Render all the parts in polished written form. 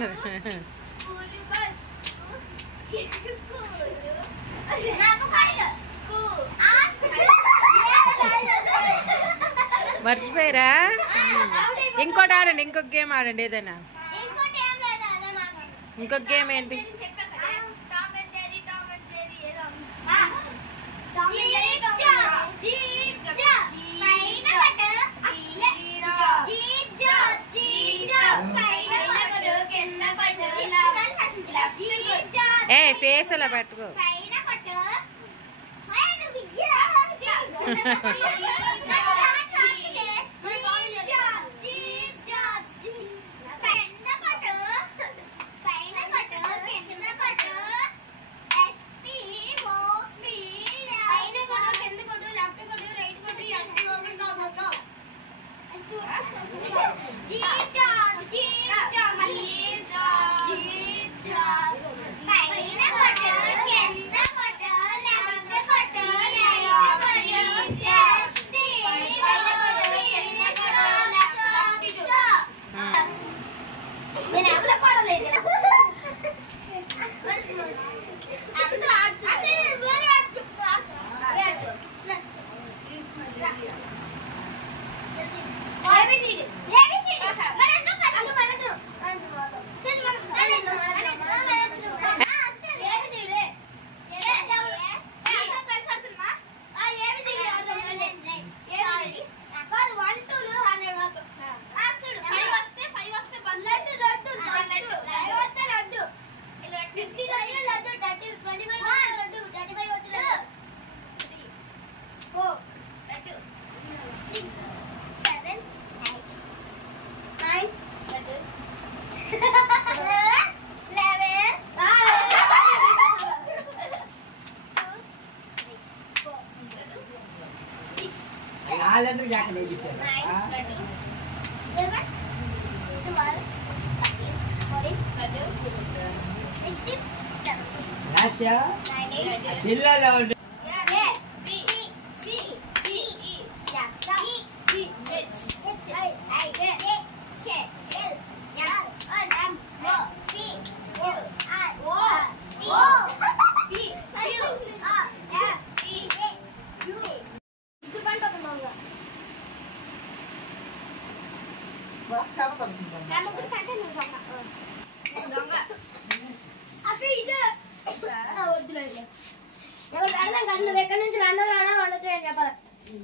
చేస్తున్నారు. మర్చిపోయారా? ఇంకోటి ఆడండి, ఇంకొక గేమ్ ఆడండి ఏదైనా. ఇంకొక గేమ్ ఏంటి? ఏ ఫేస్ అలా పెట్టుకో.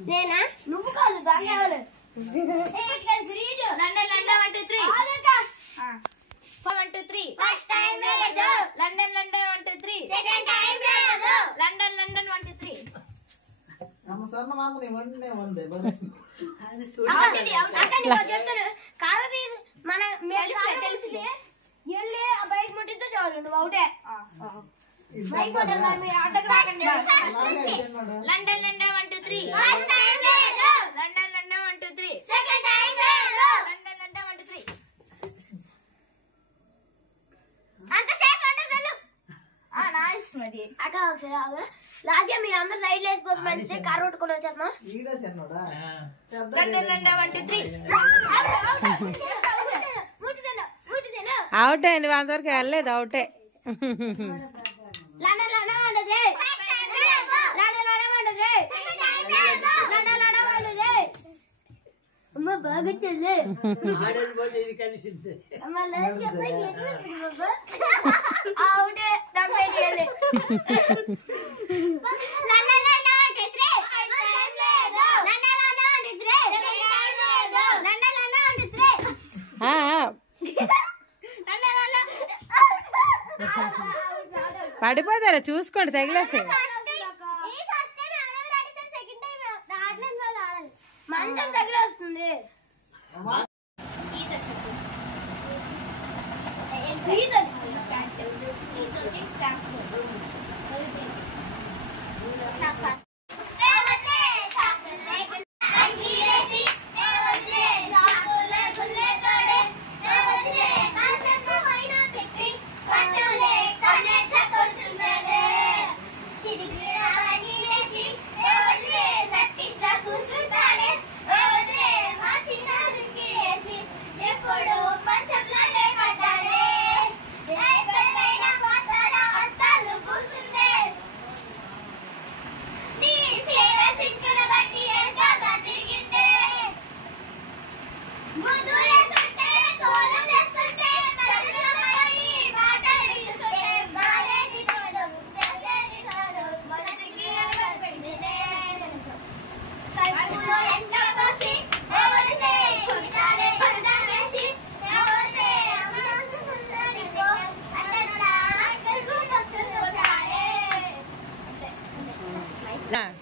నేనా? నువ్వు కాదు, దాన్ని ఎవరు? లండన్ లండన్ 1 2 3 1 2 3 ఫస్ట్ టైం లేదు. లండన్ లండన్ 1 2 3 సెకండ్ టైం లేదు. లండన్ లండన్ 1 2 3 ನಮ್ಮ ಸ್ವರ್ಣ ಮಾತ್ರ ಒಂದೇ ಒಂದೇ చెప్తాను. కారు తీసి మన తెలిసి వెళ్ళి ఆ బైక్ ముట్టితో చాలు, నువ్వు అవుటే. బైక్ మీరు అడ్డకు రాకండి. లండన్ లండన్ 1 2 3 ఫస్ట్ టైం లేదు. లండన్ లండన్ 1 2 3 సెకండ్ టైం లేదు. లండన్ లండన్ 1 2 3 అంతసేపు ఉండదు. నా ఇష్టం అది. అక్క లాగే మీరు అందరు సైడ్ లేకపోతే మంచి కారు కొట్టుకొని వచ్చేద్దాం. లండన్ లండన్ 1 2 3 అవుటే. నువ్వు అంతవరకు వెళ్ళలేదు. అవుటే. London London 1 2 3 London London 1 2 3 London London 1 2 3 అమ్మ బాగా చెల్లే ఆడల్ పోతే ఇది కలిసింది. అమ్మ లైక్ చెప్పండి. అవుటే దమ్మేడియలే. లండన్ లండన్ 1 2 3 టైం లేదు. లండన్ లండన్ 1 2 3 టైం లేదు. లండన్ లండన్ 1 2 3 ఆ పడిపోతారా చూసుకోండి, తగిలేస్తే. మంచం దగ్గర వస్తుంది.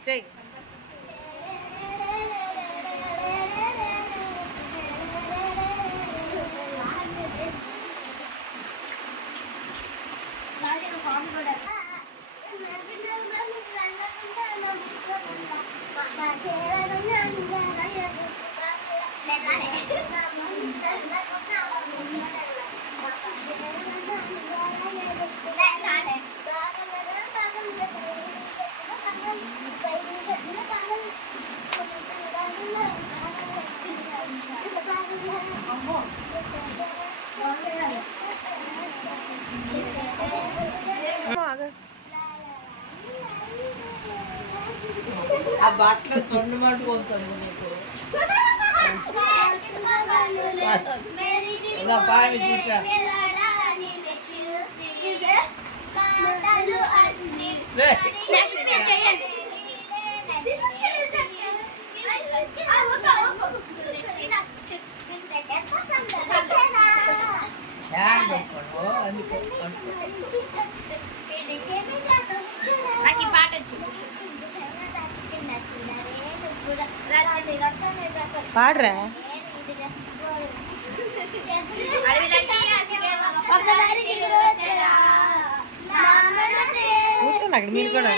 చెయ్యి. ఆ బట్టలు తొండు పట్టుకుంటుంది నీకు పాడి చూసా నాకు ఈ పాట వచ్చింది. పాడరా. కూర్చోండి అక్కడ మీరు కూడా.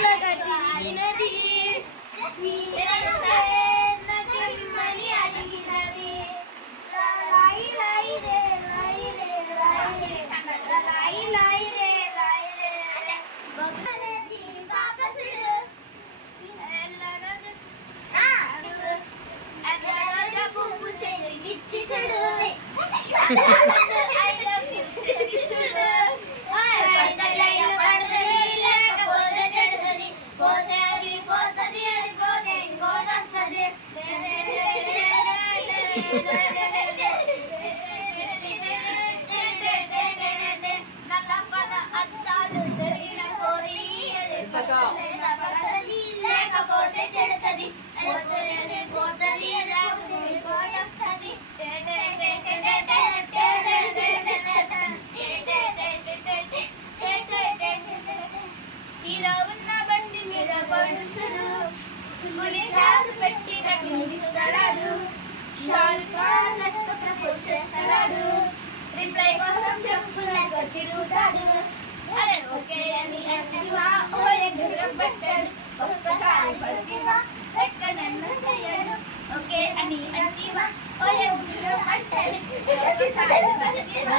రిప్లై కోసం చెప్పులకు తిరుగుతాడు. అరే ఓకే అని అంటివా ఓ ఎగ్జిబిట్ పెట్టాడు. ఒక్కసారి పడివా ఎక్కడన్నా చేయడు. ఓకే అని అంటివా ఓ ఎగ్జిబిట్ అంటాడు. ఒక్కసారి పడివా